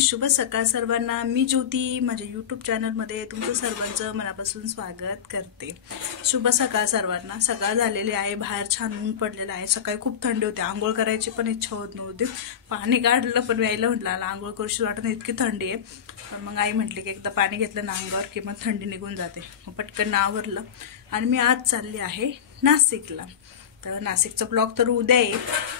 शुभ सकाळ सर्वांना। मी ज्योती माझ्या यूट्यूब चॅनलमध्ये तुमचं सर्वांचं मनापासून स्वागत करते। शुभ सकाळ सर्वांना। सकाळ झालेली आहे, बाहेर छान ऊन पडलेलं आहे। सकाळी खूप थंडी होती, आंघोळ करायची पण इच्छा होत नव्हती। पाणी काढलं पण यायला म्हटलं आंघोळ करूशी वाटत नाही, इतकी थंडी आहे। पण मग आई म्हटली की एकदा पाणी घेतलं ना अंगावर की मग थंडी निघून जाते। मग पटकन आवरलं आणि मी आज चालली आहे नाशिकला। तर नाशिकचा ब्लॉग तर उद्या आहे,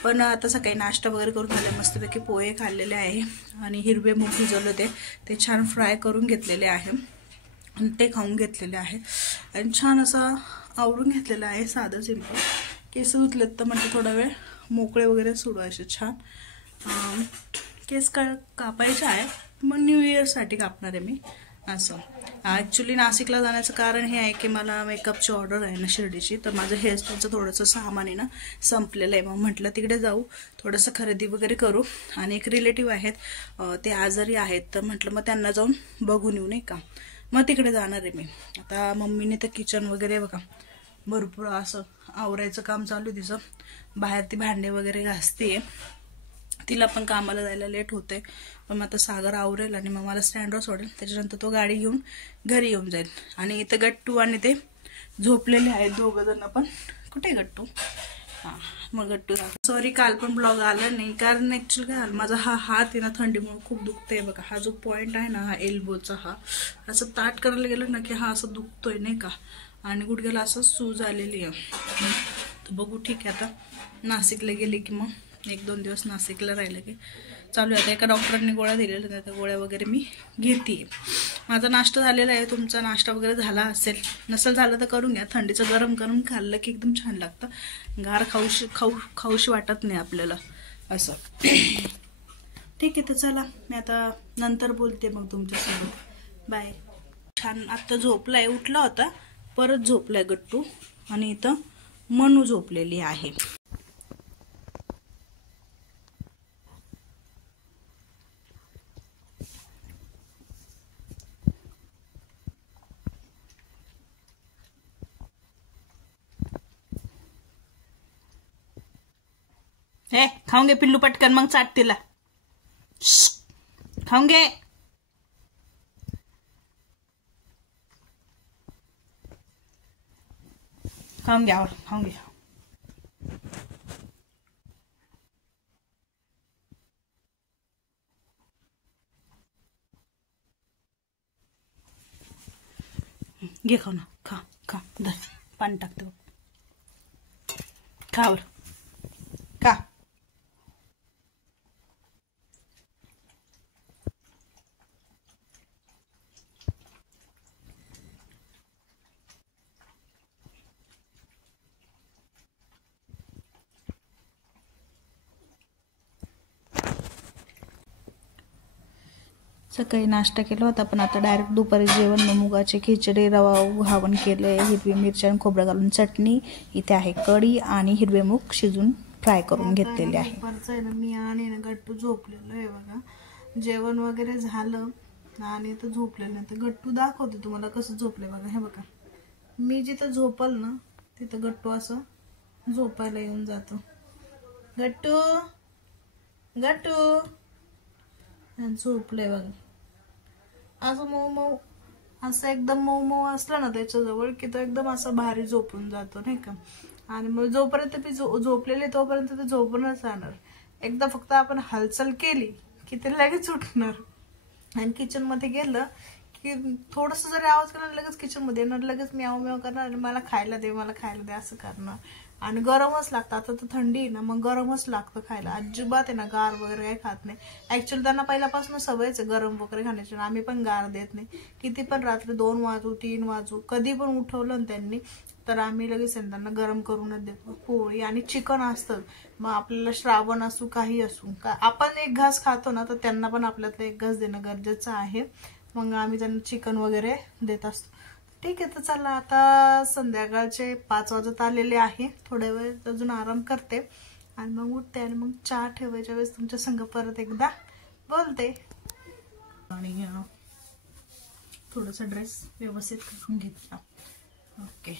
पण आता सकाळी नाश्ता वगैरे करून झाले, मस्तपैकी पोहे खाल्लेले आहे आणि हिरवे मूग भिजवले ते छान फ्राय करून घेतलेले आहे आणि ते खाऊन घेतलेले आहे आणि छान असं आवरून घेतलेलं आहे। साधं सिंपल केस धुतलेत तर म्हणजे थोडा वेळ मोकळे वगैरे सोडवायचे छान। केस कापायचे आहे, मग न्यू इयरसाठी कापणार आहे मी असं। ॲक्च्युली नाशिकला जाण्याचं कारण हे आहे की मला मेकअपची ऑर्डर आहे ना शिर्डीची, तर माझं हेअरस्टाईलचं थोडंसं सामान आहे ना संपलेलं आहे। मग म्हटलं तिकडे जाऊ, थोडंसं खरेदी वगैरे करू। आणि एक रिलेटिव्ह आहेत ते आजारी आहेत, तर म्हटलं मग त्यांना जाऊन बघून येऊ नाही का, मग तिकडे जाणार आहे मी। आता मम्मीने तर किचन वगैरे बघा भरपूर असं आवरायचं काम चालू आहे तिचं। बाहेर ती भांडे वगैरे घासते, तिला पण कामाला जायला लेट होते। पण आता सागर आवरेल आणि मग मला स्टँडवर सोडेल, त्याच्यानंतर तो गाडी घेऊन घरी येऊन जाईल। आणि इथं गट्टू आणि ते झोपलेले आहेत दोघं जण। पण कुठे गट्टू? हां, मग गट्टू सॉरी काल पण ब्लॉग आला नाही, कारण ॲक्च्युली काय माझा हा हात आहे ना थंडीमुळे खूप दुखतंय बघा। हा जो पॉईंट आहे ना हा एल्बोचा, हा असं ताट करायला गेलं ना की हा असं दुखतोय नाही का, आणि गुडघ्याला असं सूज आलेली आहे। तर बघू ठीक आहे, आता नाशिकला गेले की मग 1-2 दिवस नाशिकला राहिलं की चालू आहे। आता एका डॉक्टरांनी गोळ्या दिलेल्या, त्या गोळ्या वगैरे मी घेते। माझा नाश्ता झालेला आहे, तुमचा नाश्ता वगैरे झाला असेल, नसेल झालं तर करून घ्या। थंडीचं गरम गरम खाल्लं की एकदम छान लागतं, गार खाऊशी वाटत नाही आपल्याला असं। ठीक आहे, तर चला मी आता नंतर बोलते मग तुमच्यासोबत, बाय। छान आत्ता झोपलाय, उठला होता परत झोपलाय गट्टू, आणि इथं मनू झोपलेली आहे। हे खाऊंगे पिल्लू पटकन, मग चाट तिला, खाऊंगे। खाऊंगे और खाऊंगे। घे खाऊ ना, खा खा, धर पाणी टाकते बघ, खा वर खा। सकाळी नाश्ता केला होता, पण आता डायरेक्ट दुपारी जेवण। मुगाची खिचडी, रवा घावण केले, हिरवी मिरची आणि खोबरं घालून चटणी, इथे आहे कढी आणि हिरवे मूग शिजून फ्राय करून घेतलेले आहे। मी आणि गट्टू झोपलेलो आहे बघा, जेवण वगैरे झालं आणि इथं झोपलेलं नाही। तर गट्टू दाखवते तुम्हाला कसं झोपले बघा, हे बघा मी जिथं झोपल ना तिथं गट्टू असं झोपायला येऊन जातो। गट्टू गट्टू झोपले बघा, असं मऊ मऊ, असं एकदम मऊ मऊ असलं ना त्याच्याजवळ की तो एकदम असं भारी झोपून जातो नाही का। आणि मग जोपर्यंत ती झोपलेली तोपर्यंत ते झोपूनच राहणार। एकदा फक्त आपण हालचाल केली की ते लगेच उठणार, आणि किचन मध्ये गेलं की थोडस जरी आवाज केला लगेच किचन मध्ये येणार, लगेच म्याव म्याव करणार आणि मला खायला दे मला खायला दे असं करणार। आणि गरमच लागतं, आता तर थंडी आहे ना, मग गरमच लागतं खायला। अजिबात आहे ना गार वगैरे काही खात नाही। ऍक्च्युअली त्यांना पहिल्यापासून सवयच आहे गरम वगैरे खाण्याची, आम्ही पण गार देत नाही। किती पण रात्री 2 वाजू 3 वाजू कधी पण उठवलं त्यांनी तर आम्ही लगेच त्यांना गरम करूनच देतो। पोळी आणि चिकन असतं, मग आपल्याला श्रावण असू काही असू, आपण एक घास खातो ना, तर त्यांना पण आपल्यातलं एक घास देणं गरजेचं आहे। मग आम्ही त्यांना चिकन वगैरे देत असतो। ठीक आहे, तर चला आता संध्याकाळचे 5 वाजत आलेले आहे, थोड्या वेळ अजून आराम करते आणि मग उठते आणि मग चहा ठेवायच्या वेळेस तुमच्या संग परत एकदा बोलते। आणि थोडासा ड्रेस व्यवस्थित करून घेतला, ओके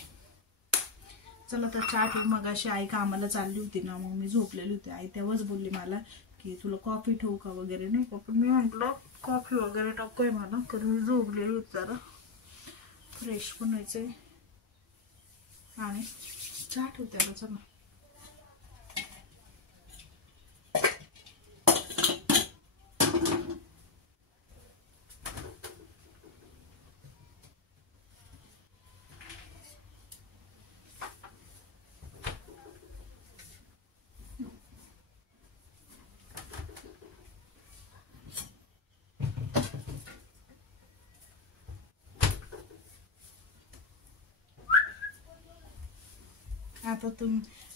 चला तर चहा ठेवू। मग अशी आई कामाला चालली होती ना, मग मी झोपलेली होती, आई तेव्हाच बोलली मला की तुला कॉफी ठेवू का वगैरे, नाही का. पण मी म्हटलं कॉफी वगैरे टाकूय मला, कारण मी झोपलेली जरा फ्रेश पण व्हायचंय आणि चहा ठेवते आता. चला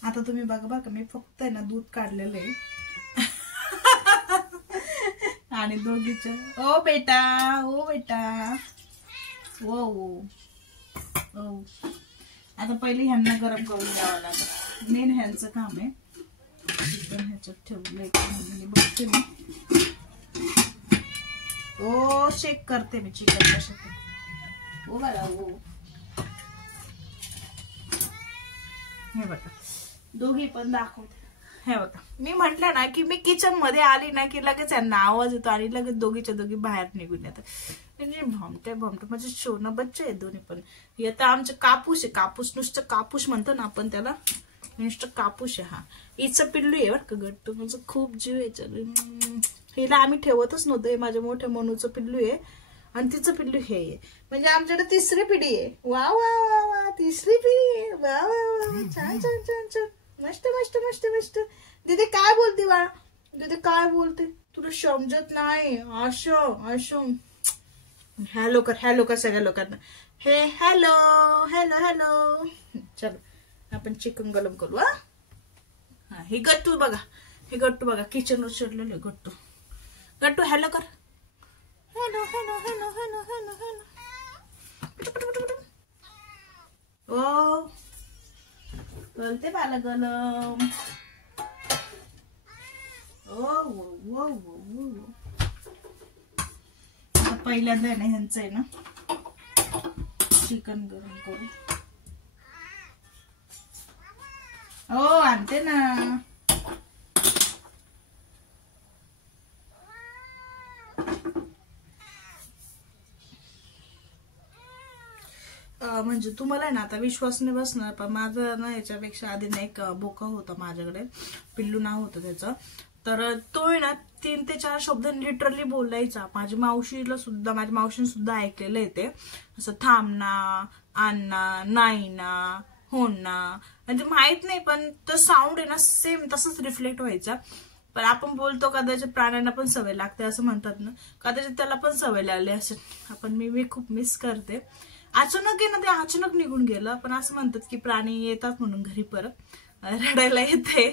आता तुम्ही बघा मी फक्त आहे ना दूध काढलेलं आहे आणि दोघीचं ओ बेटा ओ आता पहिले ह्यांना गरम करून द्यावं लागेल. मेन ह्यांचं काम आहे. चिकन ह्याच्यात ठेवलंय बघते मी. ओ चेक करते मी चिकन कशात. ओ बाळा ओ. हे बघा दोघी पण दाखवते. हे बघा मी म्हटलं ना की मी किचन मध्ये आली ना की लगेच यांना आवाज येतो आणि लगेच दोघीच्या दोघी बाहेर निघून येतात. म्हणजे भमटे म्हणजे शोना बच्चे आहेत दोन्ही पण. येतं आमचं कापूस आहे. कापूस नुसतं कापूस म्हणतो ना आपण त्याला, नुसतं कापूस आहे. हा हिचं पिल्लू आहे बरं का गट्टू. म्हणजे खूप जीव आहे. हिला आम्ही ठेवतच नव्हतं. हे माझ्या मोठ्या मनूचं पिल्लू आहे आणि तिचं पिल्लू हे आहे. म्हणजे आमच्याकडे तिसरी पिढी आहे. वा वा वा वा तिसरी पिढी आहे. वा वा वा छान छान छान छान मस्त मस्त मस्त मस्त. दीदी काय बोलते बाळा, दीदी काय बोलते तुला समजत नाही. असं हॅलो कर सगळ्या लोकांना. हे हॅलो हॅलो हॅलो. चलो आपण चिकन गरम करू. हा हे गट्टू बघा किचनवर चढलेलं गट्टू हॅलो कर. Hello hello hello hello hello hello. ओ बोलते बाला गलम. ओ पहिल्यांदा आहे ना ह्यांचं आहे ना चिकन गरम करू. ओ आणते ना. म्हणजे तुम्हाला ना आता विश्वास नाही बसणार, पण माझं ना याच्यापेक्षा आधी ना एक बोका होता माझ्याकडे. पिल्लू नाव होतं त्याचं. तर तो ना 3 ते 4 शब्द लिटरली बोलायचा. माझ्या मावशीने सुद्धा ऐकलेलं आहे ते. असं थांबना, आणना, नाही ना, हो ना. म्हणजे माहित नाही पण तो साऊंड आहे ना सेम तसंच रिफ्लेक्ट व्हायचा. पण आपण बोलतो कदाचित प्राण्यांना पण सवय लागते असं म्हणतात ना, कदाचित त्याला पण सवय लागली असेल. आपण मी खूप मिस करते. अचानक आहे ना ते अचानक निघून गेलं. पण असं म्हणतात की प्राणी येतात म्हणून घरी परत. रडायला येते.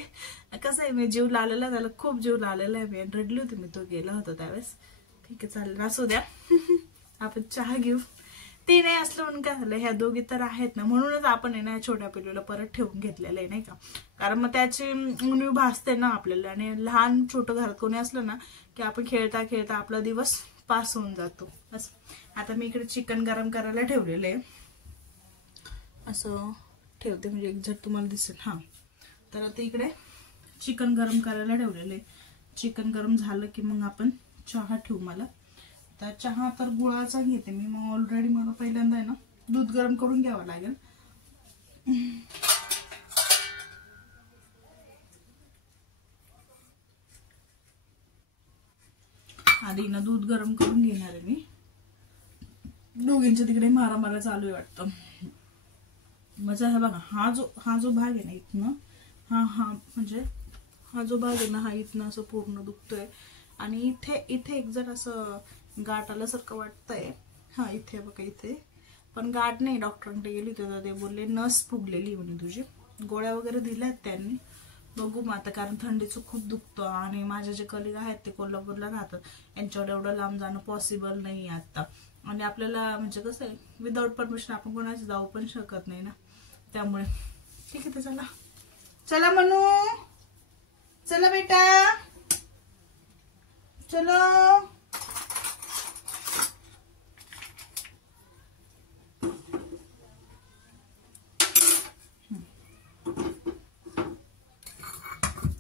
कसं आहे मी जीव लावलेला त्याला, खूप जीव लावलेला आहे मी. रडली होती मी तो गेला होता त्यावेळेस. ठीक आहे चालेल असू द्या. आपण चहा घेऊ. ते नाही असलं म्हणून काय झालं, ह्या दोघी तर आहेत ना म्हणूनच आपण आहे ना छोट्या पिल्लूला परत ठेवून घेतलेलं आहे नाही का. कारण मग त्याची उणीव भासते ना आपल्याला. आणि लहान छोटं घरात कोणी असलं ना की आपण खेळता खेळता आपला दिवस पास होऊन जातो. असं आता मी इकडे चिकन गरम करायला ठेवलेलं आहे. असं ठेवते म्हणजे एक्झॅक्ट तुम्हाला दिसेल. हा तर आता इकडे चिकन गरम करायला ठेवलेलं आहे. चिकन गरम झालं की मग आपण चहा ठेवू. मला तर चहा तर गुळाचा घेते मी. मग ऑलरेडी मला पहिल्यांदा आहे ना दूध गरम करून घ्यावं लागेल. आधी ना दूध गरम करून घेणार आहे मी. दोघींच्या तिकडे मारामारा चालू आहे वाटतं. मजा आहे बघा. हा जो भाग आहे ना इथनं, म्हणजे हा जो भाग आहे ना हा इथनं असं पूर्ण दुखतोय. आणि इथे एक जर असं गाठ आल्यासारखं वाटतंय. हा इथे बघा इथे. पण गाठ नाही. डॉक्टरांकडे गेली तर ते बोलले नस फुगलेली म्हणे तुझी. गोळ्या वगैरे दिल्यात त्यांनी. बघू मग आता, कारण थंडीचं खूप दुखतं. आणि माझे जे कलिग आहेत ते कोल्हापूरला राहतात. यांच्यावर एवढं लांब जाणं पॉसिबल नाही आता. आणि आपल्याला म्हणजे कसं आहे विदाऊट परमिशन आपण कोणाच जाऊ पण शकत नाही ना. त्यामुळे ठीक आहे. तर चला मनू, चला बेटा चलो.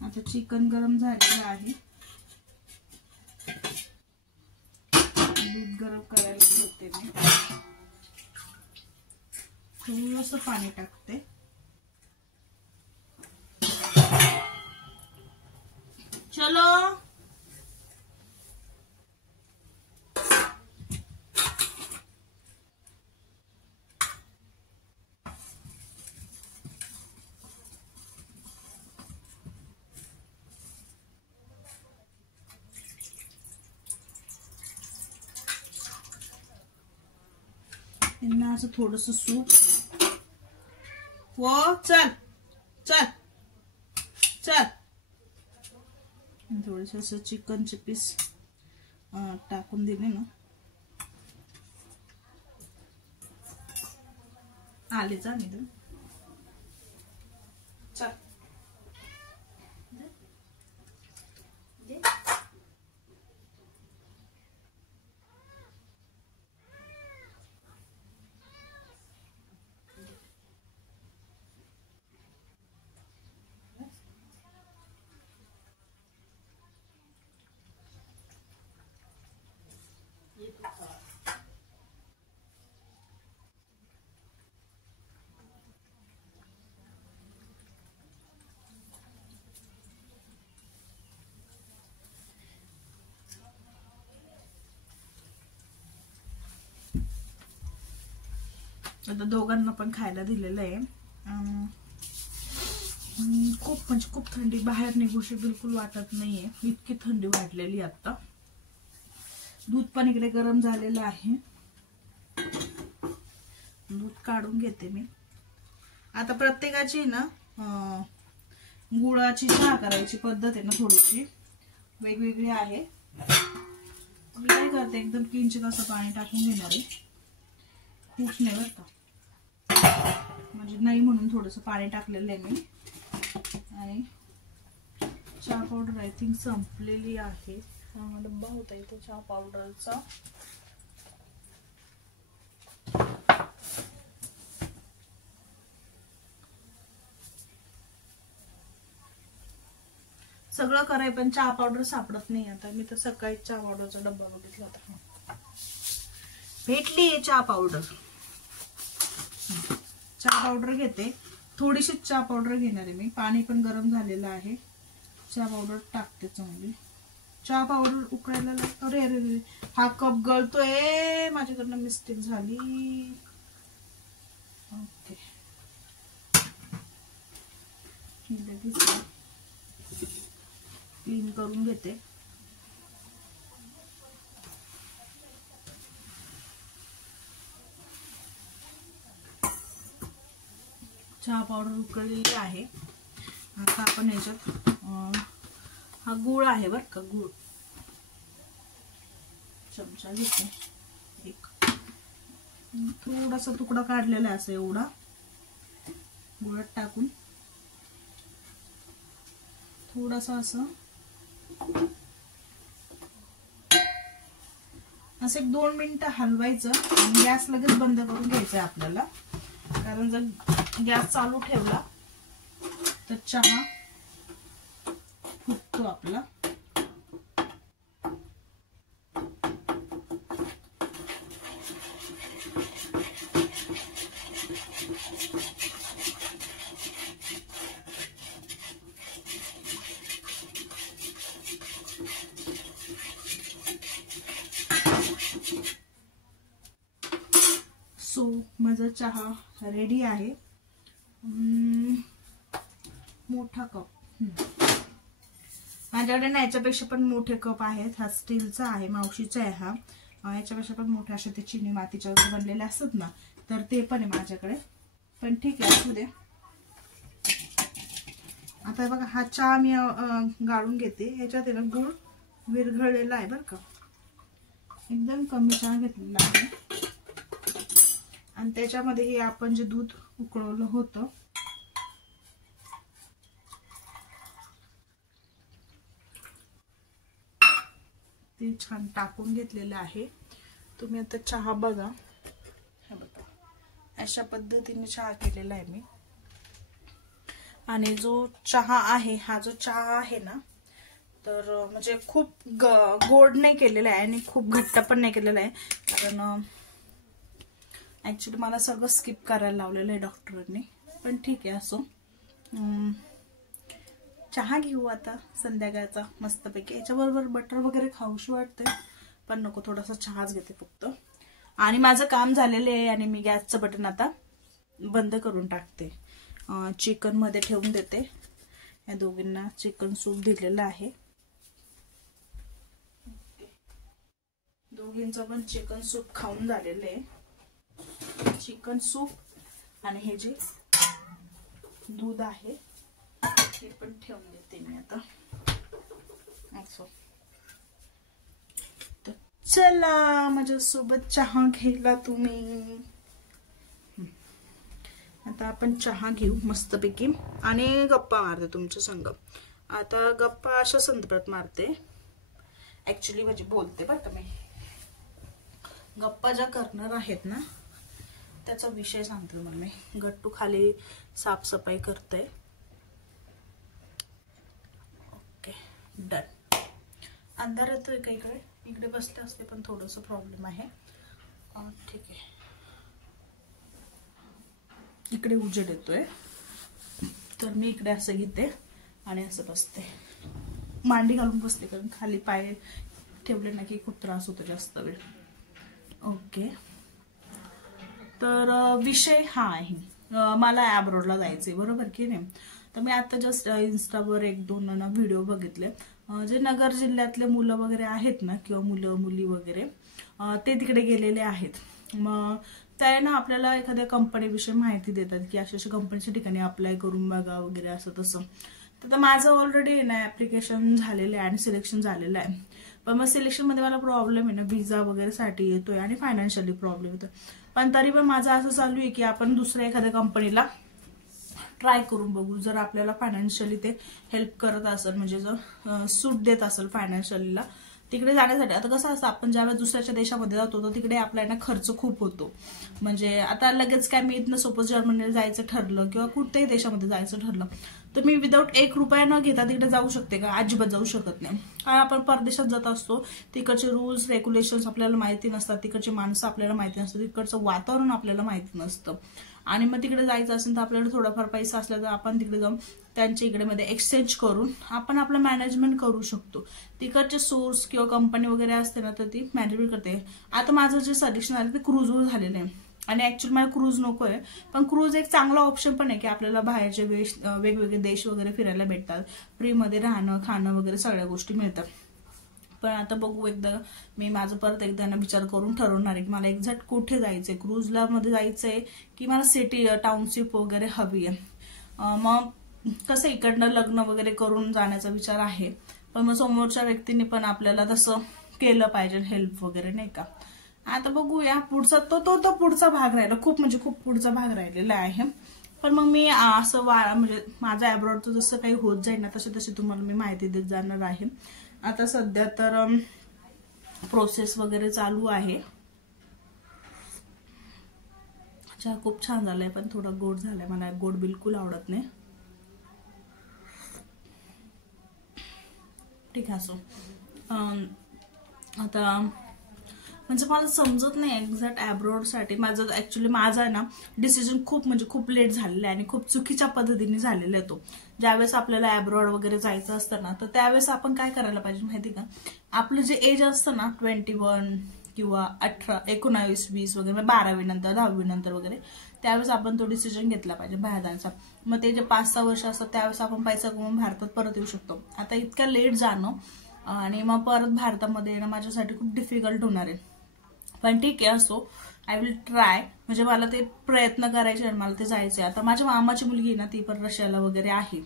आता चिकन गरम झालेलं आहे. घेते मी, थोडंसं पाणी टाकते. चलो यांना असं थोडंसं सूप. वो चल चल चल. थोडंसं असं चिकनचे पीस टाकून दिले ना, आले जा मी चल. आता दोघांना पण खायला दिलेलं आहे. खूप म्हणजे खूप थंडी, बाहेर निघूशी बिलकुल वाटत नाहीये, इतकी थंडी वाढलेली आता. दूध पण इकडे गरम झालेलं आहे, दूध काढून घेते मी. आता प्रत्येकाची ना गुळाची चहा करायची पद्धत आहे ना थोडीशी वेगवेगळी आहे. मी काय करते, एकदम किंचित असं पाणी टाकून घेणार आहे, खूप नाही बरं का, म्हणजे नाही म्हणून थोडंसं पाणी टाकलेलं आहे मी. आणि चहा पावडर आय थिंक संपलेली आहे, हा डब्बा होता इथे चहा पावडरचा. सगळं कराय पण चहा पावडर सापडत नाही. आता मी तर सकाळी चहा पावडरचा डब्बा बघितला होता, भेटली चहा पावडर. चहा पावडर घेते, थोडीशी चहा पावडर घेणार आहे मी. पाणी पण गरम झालेलं आहे, चहा पावडर टाकते चांगली. चहा पावडर उकळायला अरे अरे अरे, हा कप गळतोय, माझ्याकडनं मिस्टेक झाली. ओके, क्लीन करून घेते. चहा पावडर उकळलेली आहे. आता आपण याच्यात हा गूळ आहे बरं का, गूळ चमचा घेते, एक थोडासा तुकडा काढलेला असं एवढा गुळात टाकून थोडासा असं असं 1-2 मिनिटं हलवायचं आणि गॅस लगेच बंद करून घ्यायचा आपल्याला. कारण जर गॅस चालू ठेवला तर चहा फुटतो आपला. सो माझा चहा रेडी आहे. मोठा कप माझ्याकडे ना, याच्यापेक्षा पण मोठे कप आहेत. हा स्टीलचा आहे, मावशीचा आहे हा. याच्यापेक्षा पण मोठे असे ते चिनी मातीच्या बनलेले असतात ना, तर ते पण आहे माझ्याकडे, पण ठीक आहे असू दे. आता बघा हा चहा मी गाळून घेते. याच्यात आहे ना गुळ विरघळलेला आहे बरं का, एकदम कमी चहा घेतलेला आहे. आणि त्याच्यामध्ये हे आपण जे दूध उकळवलं होतं ते छान टाकून घेतलेलं आहे. तुम्ही आता चहा बघा, हे बघा अशा पद्धतीने चहा केलेला आहे मी. आणि जो चहा आहे, हा जो चहा आहे ना, तर म्हणजे खूप गोड नाही केलेला आहे आणि खूप घट्ट पण नाही केलेला आहे. कारण ऍक्च्युली मला सगळं स्किप करायला लावलेलं आहे डॉक्टरांनी, पण ठीक आहे असो. चहा घेऊ आता संध्याकाळचा मस्तपैकी. याच्याबरोबर बटर वगैरे खाऊशी वाटते, पण नको, थोडासा चहाच घेते फक्त. आणि माझं काम झालेलं आहे आणि मी गॅसचं बटन आता बंद करून टाकते. चिकन मध्ये ठेवून देते. या दोघींना चिकन सूप दिलेलं आहे. दोघींचं पण चिकन सूप खाऊन झालेलं आहे. चिकन सूप आणि हे जे दूध आहे ते पण ठेवून देते मी आता. असं तर चला माझ्यासोबत चहा घ्यायला तुम्ही. आता आपण चहा घेऊ मस्तपैकी आणि गप्पा मारते तुमच्या संग. आता गप्पा अशा संदर्भात मारते, ऍक्च्युली म्हणजे बोलते बरं का मी. गप्पा ज्या करणार आहेत ना त्याचा विषय सांगते मग मी. गट्टू खाली साफसफाई करते. Okay done. अंधार येतोय का इकडे? इकडे बसले असते पण थोडंसं प्रॉब्लेम आहे. ठीक आहे, इकडे उजेड येतोय तर मी इकडे असं घेते आणि असं बसते. मांडी घालून बसते कारण खाली पाय ठेवले ना की खूप त्रास होतो जास्त वेळ. ओके, तर विषय हा आहे, मला अब्रॉडला जायचंय बरोबर की नाही. तर मी आता जस्ट इन्स्टावर 1-2 व्हिडिओ बघितले. जे नगर जिल्ह्यातले मुलं वगैरे आहेत ना किंवा मुलं मुली वगैरे ते तिकडे गेलेले आहेत. मग त्या ना आपल्याला एखाद्या कंपनीविषयी माहिती देतात की अशा कंपनीच्या ठिकाणी अप्लाय करून बघा वगैरे असं तसं. तर माझं ऑलरेडी ना ऍप्लिकेशन झालेलं आहे आणि सिलेक्शन झालेलं आहे. पण मग सिलेक्शन मध्ये मला प्रॉब्लेम आहे ना, व्हिसा वगैरे साठी येतोय आणि फायनान्शियली प्रॉब्लेम येतोय. पण तरी पण माझं असं चालू आहे की आपण दुसऱ्या एखाद्या कंपनीला ट्राय करून बघू. जर आपल्याला फायनान्शियली ते हेल्प करत असेल, म्हणजे जर सूट देत असेल फायनान्शियलीला तिकडे जाण्यासाठी. आता कसं असतं, आपण ज्यावेळेस दुसऱ्याच्या देशामध्ये जातो तर तिकडे आपल्याला खर्च खूप होतो. म्हणजे आता लगेच काय मी इथनं सपोज जर्मनीला जायचं ठरलं किंवा कुठल्याही देशामध्ये जायचं ठरलं तर मी विदाऊट 1 रुपया न घेता तिकडे जाऊ शकते का? अजिबात जाऊ शकत नाही. कारण आपण परदेशात जात असतो, तिकडचे रूल्स रेग्युलेशन्स आपल्याला माहिती नसतात, तिकडची माणसं आपल्याला माहिती नसतात, तिकडचं वातावरण आपल्याला माहिती नसतं. आणि मग तिकडे जायचं असेल तर आपल्याला थोडाफार पैसा असला तर आपण तिकडे जाऊन त्यांच्या इकडे मध्ये एक्सचेंज करून आपण आपलं मॅनेजमेंट करू शकतो. तिकडचे सोर्स किंवा कंपनी वगैरे असते ना तर ती मॅनेजमेंट करते. आता माझं जे सजेशन आलं ते क्रूजवर झालेलं आहे आणि ऍक्च्युअली मला क्रूज नकोय, पण क्रूज एक चांगला ऑप्शन पण आहे की आपल्याला बाहेरचे वेगवेगळे देश वगैरे फिरायला भेटतात, फ्रीमध्ये राहणं खाणं वगैरे सगळ्या गोष्टी मिळतात. पण आता बघू, एकदा मी माझं परत एकदा विचार करून ठरवणार आहे की मला एक्झॅक्ट कुठे जायचंय, क्रूजला मध्ये जायचंय की मला सिटी टाउनशिप वगैरे हवी आहे. मग कसं इकडनं लग्न वगैरे करून जाण्याचा विचार आहे, पण मग समोरच्या व्यक्तीने पण आपल्याला तसं केलं पाहिजे, हेल्प वगैरे नाही का. आता बघूया पुढचा तो पुढचा भाग राहिला, खूप म्हणजे खूप पुढचा भाग राहिलेला आहे. पण मग मी असं म्हणजे माझं अब्रॉडचं जसं काही होत जाईल ना तसे तसे तुम्हाला मी माहिती देत जाणार आहे. आता सध्या तर प्रोसेस वगैरे चालू आहे. चहा खूप छान झालाय पण थोडा गोड झालाय, मला गोड बिलकुल आवडत नाही. ठीक आहे, असो. आता म्हणजे मला समजत नाही एक्झॅक्ट अब्रॉडसाठी माझं ऍक्च्युली माझा ना डिसिजन खूप म्हणजे खूप लेट झालेला आहे आणि खूप चुकीच्या पद्धतीने झालेला आहे तो. ज्यावेळेस आपल्याला अब्रॉड वगैरे जायचं असतं ना तर त्यावेळेस आपण काय करायला पाहिजे माहिती का, आपलं जे एज असतं ना 21 किंवा 18, 19, 20 वगैरे 12वी नंतर 10वी नंतर वगैरे त्यावेळेस आपण तो डिसिजन घेतला पाहिजे बाहेर जाण्याचा. मग ते जे 5-6 वर्ष असतात त्यावेळेस आपण पैसा कमवून भारतात परत येऊ शकतो. आता इतक्या लेट जाणं आणि मग परत भारतामध्ये येणं माझ्यासाठी खूप डिफिकल्ट होणार आहे. पण ठीक आहे, असो, आय विल ट्राय. म्हणजे मला ते प्रयत्न करायचे आणि मला ते जायचंय. आता माझ्या मामाची मुलगी ना ती पण रशियाला वगैरे आहे,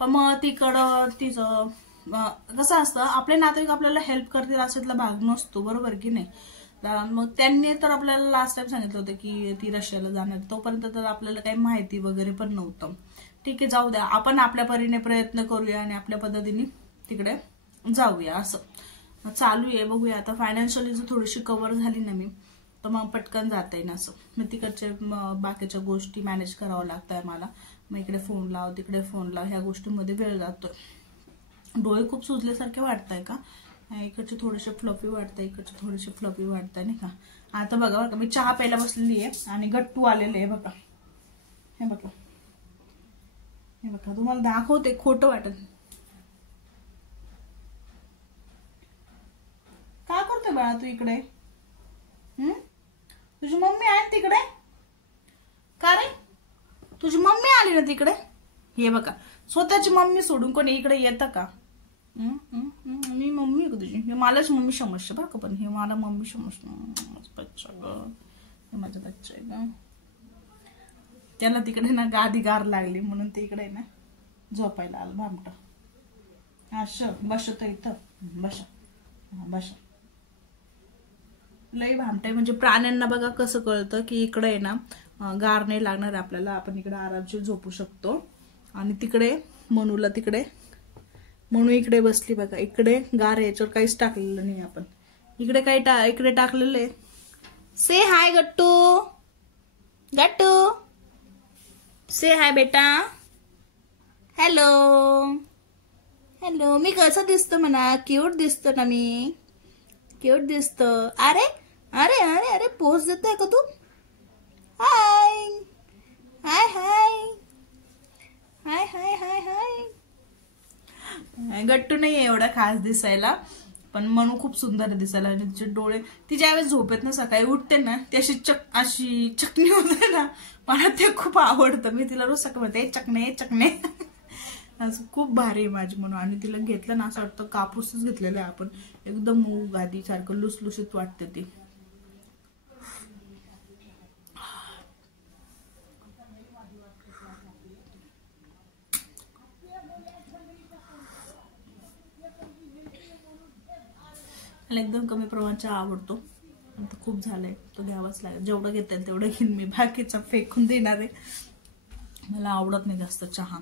पण मग तिकडं तिचं कसं असतं, आपले नातेवाईक आपल्याला हेल्प करतील अशातला भाग नसतो, बरोबर की नाही. मग त्यांनी तर आपल्याला लास्ट टाइम सांगितलं होतं की ती रशियाला जाणार, तोपर्यंत तर आपल्याला काही माहिती वगैरे पण नव्हतं. ठीक आहे, जाऊ द्या, आपण आपल्या परीने प्रयत्न करूया आणि आपल्या पद्धतीने तिकडे जाऊया. असं चालू आहे, बघूया. आता फायनान्शियली जर थोडीशी कव्हर झाली ना मी तर मग पटकन जाता येईल. असं मग तिकडच्या बाकीच्या गोष्टी मॅनेज करावं लागतंय मला. मग इकडे फोन लाव तिकडे फोन लाव, ह्या गोष्टींमध्ये वेळ जातोय. डोळे खूप सुजल्यासारखे वाटतंय का, इकडचे थोडेसे फ्लफी वाटतंय, इकडचे थोडेसे फ्लफी वाटतंय नाही का. आता बघा बघा मी चहा प्यायला बसलेली आहे आणि गट्टू आलेले आहे बघा. हे बघा हे बघा तुम्हाला दाखवते, खोटं वाटत. काय करतोय बाळा तू इकडे? तुझी मम्मी आहे तिकडे का रे? तुझी मम्मी आली ना तिकडे. हे बघा स्वतःची मम्मी सोडून कोणी इकडे येतं का? मी मम्मी का तुझी? हे मलाच मम्मी समजते बरं का, पण हे मला मम्मी समजत. बच्चा ग, हे माझा बच्चा आहे ग. त्याला तिकडे ना गादी गार लागली म्हणून ते इकडे ना झोपायला आलं भामट. असं बसत इथं, बसा बसा. लई भामटाय. म्हणजे प्राण्यांना बघा कसं कळतं की इकडे आहे ना गार नाही लागणार आपल्याला, आपण इकडे आरामशीर झोपू शकतो. आणि तिकडे मनूला, तिकडे मनू इकडे बसली बघा, इकडे गार याच्यावर काहीच टाकलेलं नाही आपण. इकडे काही इकडे टाकलेलं आहे. से हाय गट्टू, गट्टू से हाय बेटा. Hello hello. मी कसं दिसतो म्हणा? क्यूट दिसतो ना मी? क्यूट दिसतो. अरे अरे अरे अरे पोज देतोय का तू? हाय हाय हाय हाय हाय हाय हाय. गट्टू नाही एवढा खास दिसायला, पण मनू खूप सुंदर दिसायला. आणि तिचे डोळे, ती ज्यावेळेस झोपेत ना सकाळी उठते ना ती अशी चकणी होते ना, मला ते खूप आवडतं. मी तिला रोज सकाळी म्हणते चकणे चकणे. असं खूप भारी आहे माझी मनू. आणि तिला घेतलं ना असं वाटतं कापूसच घेतलेलं आहे आपण, एकदम मऊ गादी सारखं लुसलुसीत वाटते ती. मला एकदम कमी प्रमाणात चहा आवडतो, पण खूप झालंय, तो घ्यावाच लागेल. जेवढं घेता येईल तेवढं घेईन मी, बाकीचा फेकून देणार आहे. मला आवडत नाही जास्त चहा.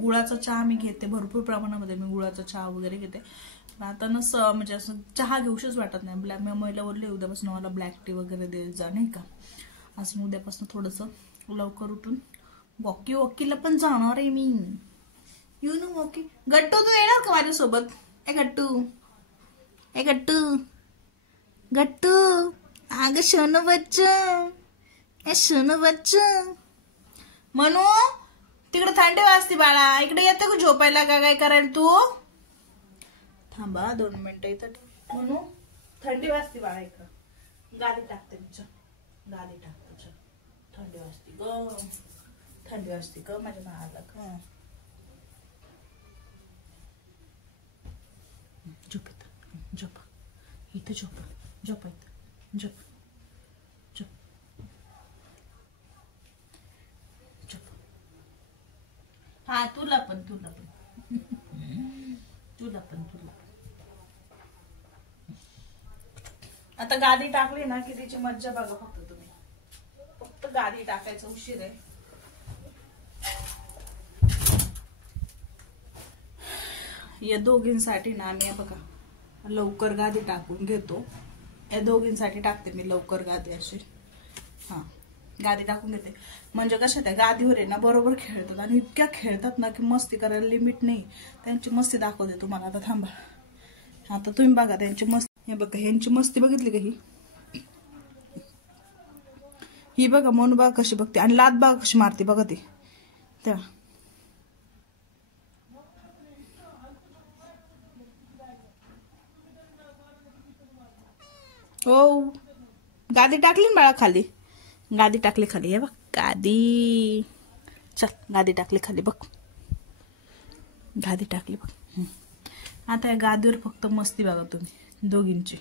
गुळाचा चहा मी घेते भरपूर प्रमाणामध्ये, मी गुळाचा चहा वगैरे घेते. आता ना म्हणजे असं चहा घेऊशीच वाटत नाही. ब्लॅक महिला बोलले उद्यापासून मला ब्लॅक टी वगैरे देत जा नाही का. असं मी उद्यापासून थोडंसं लवकर उठून वॉकीला पण जाणार आहे मी. You know walkie. गट्टू तू येणार का माझ्यासोबत? ए गट्टू, ए गट्टू, गट्टू अगं सोनू बच्चा, ए सोनू बच्चा. मनू तिकडे थंडी वाजते बाळा, इकडे येते का झोपायला का काय करायला तू? थांबा 2 मिनिटं इथं. मनू थंडी वाजते बाळा, इकडं गादी टाकते तुझं, गादी टाकते तुझं. थंडी वाजते ग, थंडी वाजते ग माझ्या बाळाला ग. झोप इथं, झोप इथं, झोप झोप इथं, झोप झोप झोप. हा तुला पण तुला पण तुला पण तुला. आता गादी टाकली ना की तिची मज्जा बघा फक्त तुम्ही. फक्त गादी टाकायचं उशीर आहे. या दोघींसाठी ना आम्ही बघा लवकर गादी टाकून घेतो. या दोघींसाठी टाकते मी लवकर गादी अशी. हा गादी टाकून घेते म्हणजे कशा त्या गादीवर आहे ना बरोबर खेळतात. आणि इतक्या खेळतात ना की मस्ती करायला लिमिट नाही. त्यांची मस्ती दाखवते तुम्हाला. आता थांबा, आता तुम्ही बघा त्यांची मस्ती. हे बघा ह्यांची मस्ती बघितली का? ही बघा मनू बघा कशी बघते, आणि लात बघा कशी मारते बघा ती. त्या हो गादी टाकली ना बाळा खाली, गादी टाकली खाली. हे बघ गादी, चल गादी टाकली खाली बघ, गादी टाकली बघ. आता या गादीवर फक्त मस्ती बघा तुम्ही दोघींची.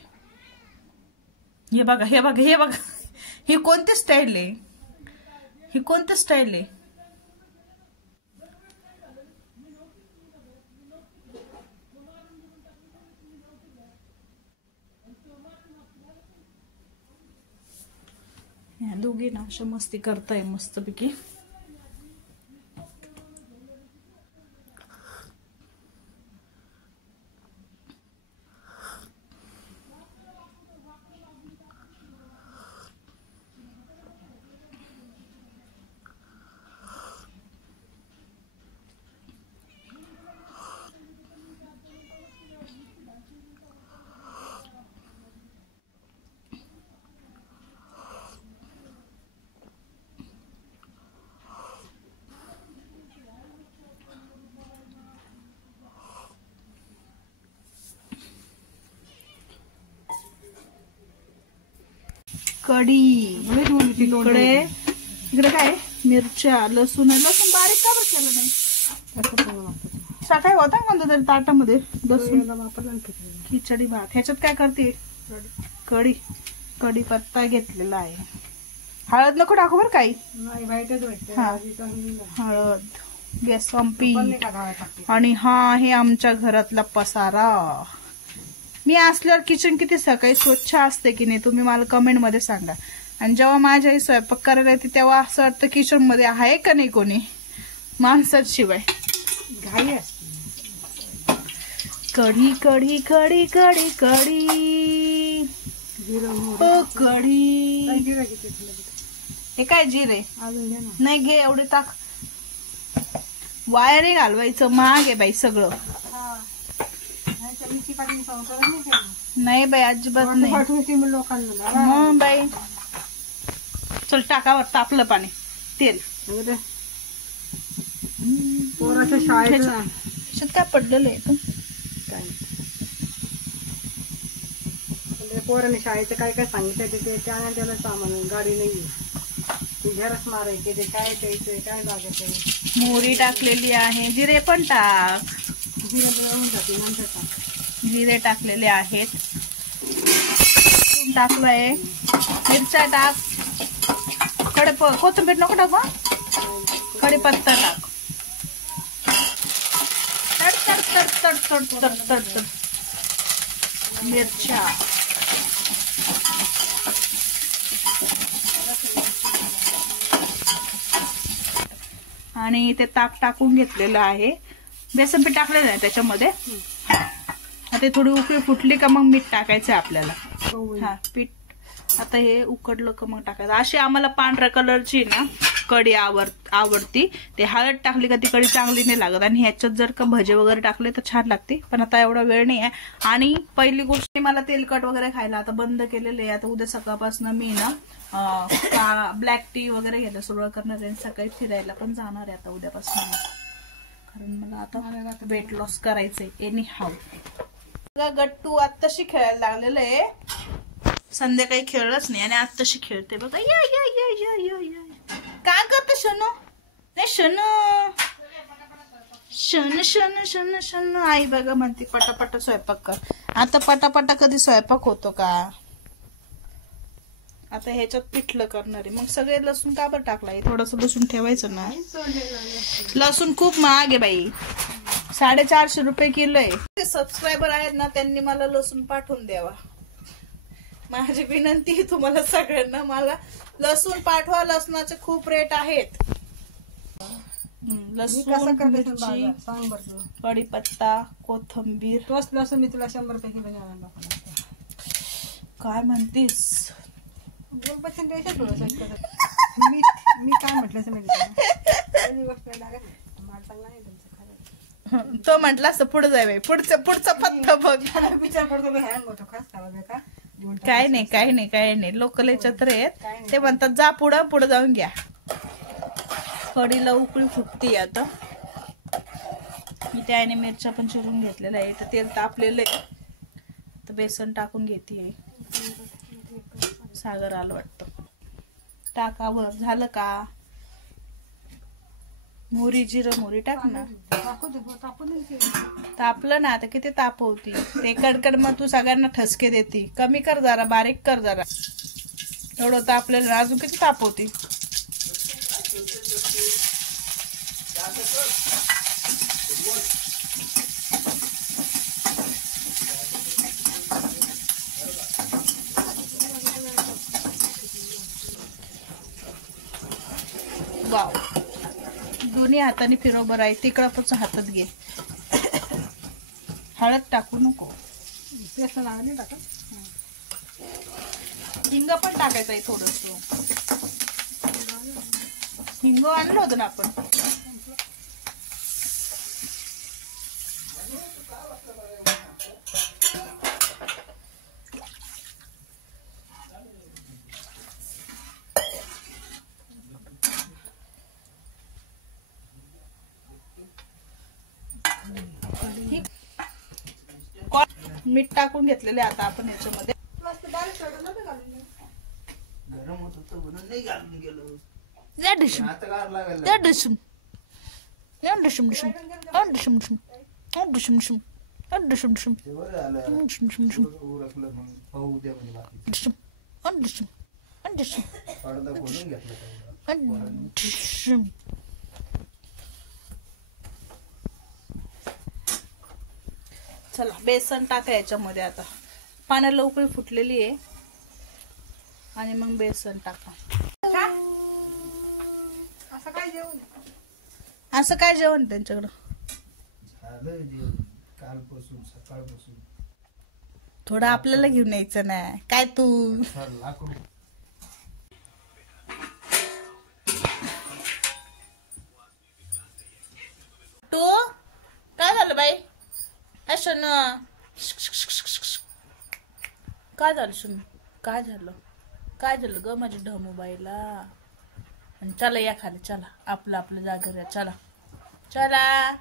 हे बघा हे बघा हे बघा, ही कोणती स्टाईल आहे? ही कोणती स्टाईल आहे? ह्या दोघी ना अशा मस्ती करताय मस्तपैकी. कढी, इकडे काय मिरच्या, लसूण बारीक का बरं केलं नाही? सकाळी होता म्हणतो तरी ताटामध्ये लसूण. खिचडी भात. ह्याच्यात काय करते? कढी, कढीपत्ता घेतलेला आहे. हळद नको टाकू बरं काही. हळद, गॅस संपी. आणि हा आहे आमच्या घरातला पसारा. मी असल्यावर किचन किती सकाळी स्वच्छ असते की नाही तुम्ही मला कमेंट मध्ये सांगा. आणि जेव्हा माझ्या आई स्वयंपाक करायला येते तेव्हा असं वाटतं किचन मध्ये आहे का नाही कोणी माणसाशिवाय. घाई असते. कढी कढी कढी कढी कढी ओ कढी. हे काय जिरे नाही घे एवढे टाक. वायरे घालवायचं महाग आहे बाई सगळं. नाही बाई अजिबात नाही लोकांना बाई. चल टाकावर तापलं पाणी तेल. शाळेत काय पडलेलं आहे पोराने शाळेचं काय काय सांगितलं ते त्याला सामान गाडी नाही. झेरॉक्स मारायचे ते काय प्यायचंय काय लागायचंय. मोहरी टाकलेली आहे. जिरे पण टाक. जिरे टाकलेले आहेत. टाकलंय. मिरच्या टाक. कोथिंबीर नको टाकू. कढीपत्ता टाक. तड तड तड तड तड तड तड तड. मिरच्या. आणि ते ताक टाकून घेतलेलं आहे. बेसन पीठ टाकलेलं आहे त्याच्यामध्ये. ते थोडी उकळी फुटली का मग मीठ टाकायचं आपल्याला. हा पीठ आता हे उकडलं का मग टाकायचं. अशी आम्हाला पांढऱ्या कलरची ना कढी आवडती. ते हळद टाकली का ती कढी चांगली नाही लागत. आणि ह्याच्यात जर का भजे वगैरे टाकले तर छान लागते. पण आता एवढा वेळ नाही आहे. आणि पहिली गोष्ट मला तेलकट वगैरे खायला आता बंद केलेलं आहे. आता उद्या सकाळपासून मी ना ब्लॅक टी वगैरे घ्यायला सुरुवात करणार आहे. सकाळी फिरायला पण जाणार आहे आता उद्यापासून. कारण मला आता वेट लॉस करायचंय एनी हाऊ. गट्टू आत्ताशी खेळायला लागलेलं आहे. संध्याकाळी खेळलंच नाही आणि आत्ताशी खेळते बघा. या या या या या या. काय करते शनू? नाही शनू शन शन शन शन. आई बघा म्हणते पटापटा स्वयंपाक कर. आता पटापटा कधी स्वयंपाक होतो का? आता ह्याच्यात पिठलं करणार आहे. मग सगळे लसूण का बरं टाकलाय? थोडस लसूण ठेवायचं ना. लसूण खूप महाग आहे बाई. 450 रुपये किलो आहे. सबस्क्रायबर आहेत ना त्यांनी मला लसूण पाठवून द्यावा. माझी विनंती आहे तुम्हाला सगळ्यांना. मला लसूण पाठवा. लसणाचे खूप रेट आहेत. लसूण, मिरची, कढीपत्ता, कोथिंबीर. तोच लसूण मी तुला 100 रुपये किलो द्यावा. काय म्हणतीस? बोलबच्चन द्यायचं थोडंसं. मी काय म्हटलं तो म्हटला असतं पुढे जाय बाई. पुढचं पत्ता बघ. विचार करतो हँग होतो खास खावा का. काय नाही काय नाही काय नाही. लोक लय चत्र आहेत. ते म्हणतात जा पुढे जाऊन घ्या. कढीला उकळी फुटते आता. मी त्याने मिरच्या पण चिरून घेतलेल्या आहे. तर तेल तापलेलं आहे. तर बेसन टाकून घेते. सागर आलं वाटतं. टाकावं झालं का? मोहरी जिरं मोहरी टाक ना. तापलं ना आता. किती तापवती ते कडकड. मग तू सगळ्यांना ठसके देती. कमी कर जरा. बारीक कर जरा. एवढं तापलेलं अजून किती तापवती. वाव. दोन्ही हाताने फिरव बरं आहे. तिकडं पण हातात घे. हळद टाकू नको. हिंग पण टाकायचं आहे थोडस. हिंग आणलं होतं ना आपण. मीठ टाकून घेतलेले आता आपण ह्याच्यामध्ये. रमत होतं म्हणून नाही घालून गेलो. या डिशम आता गार लागायला या डिशम या डिशम डिशम या डिशम डिशम या डिशम डिशम या डिशम डिशम ते बरं झालं. डिशम डिशम डिशम उरकलं मग पाहू उद्या म्हणजे बाकी डिशम या डिशम या डिशम पडदा खोलून घेतलं तेवढं. या डिशम. चला बेसन टाका याच्यामध्ये. आता पाण्याला उकळी फुटलेली आहे आणि मग बेसन टाका. असं काय जेवण असं काय जेवण त्यांच्याकडं? झालं जेवण कालपासून सकाळपासून. थोडं आपल्याला घेऊन यायचं ना काय तू. 18 लाख रुपये. तू काय झालं बाई? अशन काय झालं सुन? काय झालं? काय झालं ग माझ्या ढमूबाईला? आणि चला या खाली, चला आपलं आपलं जागेवर या, चला चला.